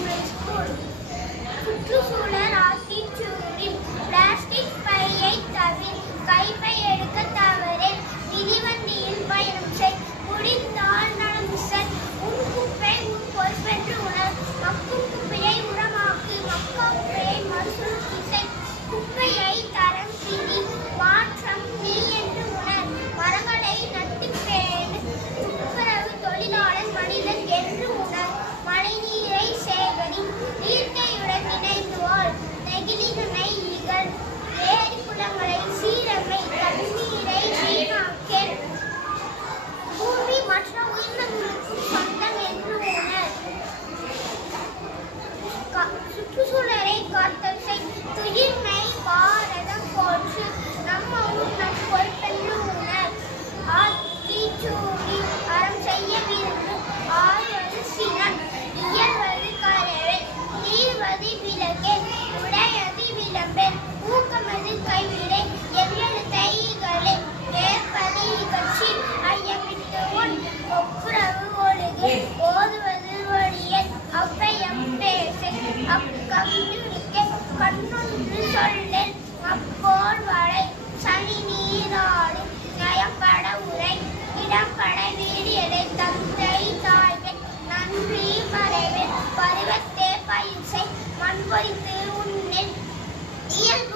Primary School. சுற்றுச்சூழல் ஆத்திச்சூடில் plastic பையை தவிர கைப்பை எடுக்க தவறேன். மிதிவண்டியில் பயணம் செய், முடிந்தால் நலம் செல். உன் குப்பை உன் பொறுப்பென்று உணர். மக்கும் குப்பையை உரமாக்கு, மக்கா குப்பையை மறுசுழற்சி செய். குப்பையை தரம் பிடி, மாற்றம் நீ என்று உணர். மரங்களை நட்டுப் பேணு, துப்புரவு தொழிலாளன் மனிதன் என்று உணர். மழைநீரை சேகரி, இயற்கையுடன் இணைந்து வாழ். நெகிழிகளை இகழ், ஏரி குளங்களை சீரமை, தண்ணீரை வீணாக்கேன். பூமி மற்ற உயிரினங்களுக்கும் சொந்தம் என்று உணர். சுற்றுச்சூழலை காத்தல் செய், தூய்மை பாரதம் போற்று. நம்ம ஊர் நம் பொறுப்பென்று உணர். ஆத்திச்சூடி அறம் செய்ய விரும்பு, ஆழ்வது சினம், இயல்வது கரவேல், நீர்வது விலகேல், உடையது விளம்பேல், ஊக்கமது கைவிடை, எவ்வெழுத்தைகளே, ஏற்பது இகழ்ச்சி, ஐயமிட்டு உன் ஒப்புரவு ஒழுகு, ஓதுவது ஒழியல், அவ்வையம் பேசு, அக்கவிடுவிக்க கண்ணொன்று சொல்லல், அப்போல் வளை, சனி நீராடு, நயப்பட உரை, இடம்பட வீடியலை, தந்தை தாய்கள் நன்றி மறைவில், பருவத்தே பயிர் செய், மண் பொறித்து உன்னில் இயல்